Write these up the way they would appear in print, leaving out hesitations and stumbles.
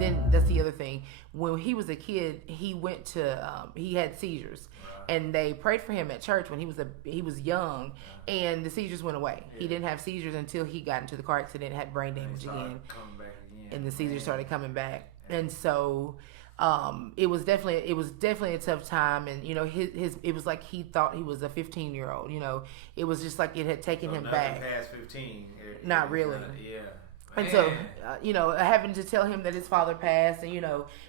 And then that's the other thing. When he was a kid, he went to he had seizures, and they prayed for him at church when he was young, and the seizures went away. He didn't have seizures until he got into the car accident, had brain damage again, and the seizures started coming back. And so it was definitely a tough time. And his it was like he thought he was a 15-year-old. It was just like it had taken him back. Past 15, not really. Yeah. And so, having to tell him that his father passed, and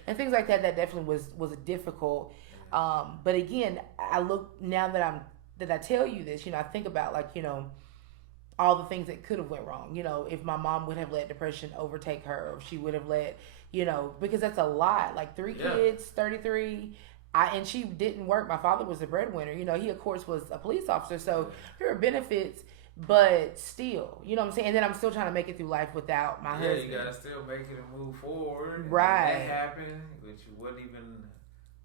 and things like that definitely was difficult. But again, I look now that I tell you this, I think about all the things that could have went wrong. If my mom would have let depression overtake her, or if she would have let, because that's a lot. Like 3 kids, 33. And she didn't work. My father was a breadwinner. He of course was a police officer, so there are benefits. But still, you know what I'm saying? And then I'm still trying to make it through life without my husband. Yeah, you gotta still make it and move forward. Right. And that happened, which you wasn't even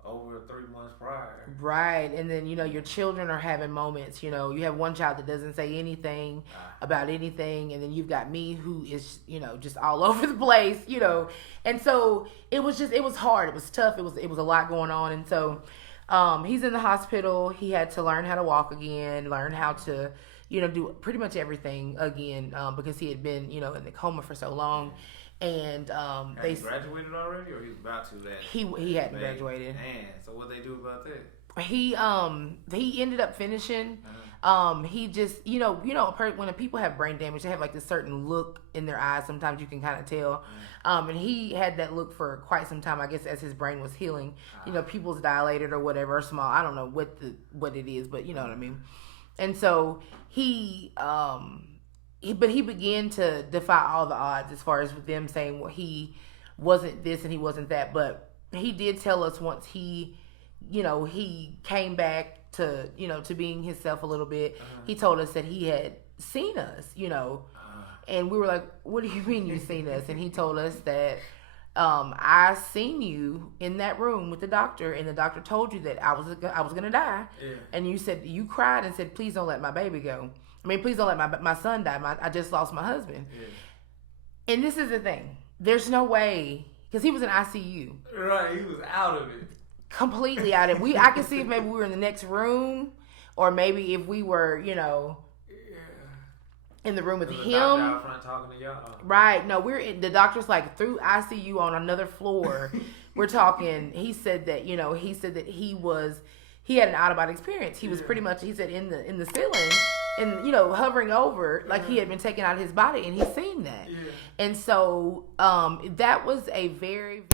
over 3 months prior. Right. And then, your children are having moments. You have one child that doesn't say anything about anything. And then you've got me who is, just all over the place, And so it was hard. It was tough. It was a lot going on. And so he's in the hospital. He had to learn how to walk again, learn how to do pretty much everything again, because he had been, in the coma for so long. And they graduated already, or he's about to? He hadn't graduated. Man, so what they do about that? He ended up finishing. He just when people have brain damage, they have like this certain look in their eyes. Sometimes you can kind of tell. And he had that look for quite some time, I guess, as his brain was healing. Pupils dilated or whatever, or small. I don't know what it is, but you know what I mean. And so he began to defy all the odds as far as with them saying, well, he wasn't this and he wasn't that. But he did tell us once he came back to, to being himself a little bit. He told us that he had seen us, and we were like, what do you mean you seen us? And he told us that, I seen you in that room with the doctor, and the doctor told you that I was going to die. Yeah. And you said, you cried and said, please don't let my baby go. Please don't let my son die. I just lost my husband. Yeah. And this is the thing. There's no way, because he was in ICU. Right, he was out of it. Completely out of it. I can see if maybe we were in the next room, or maybe if we were, in the room with him. Out front talking to y'all. Right. No, the doctor's like through ICU on another floor. We're talking. He said that, he had an out of body experience. He was pretty much, he said, in the ceiling and, hovering over like he had been taken out of his body, and he's seen that. Yeah. And so that was a very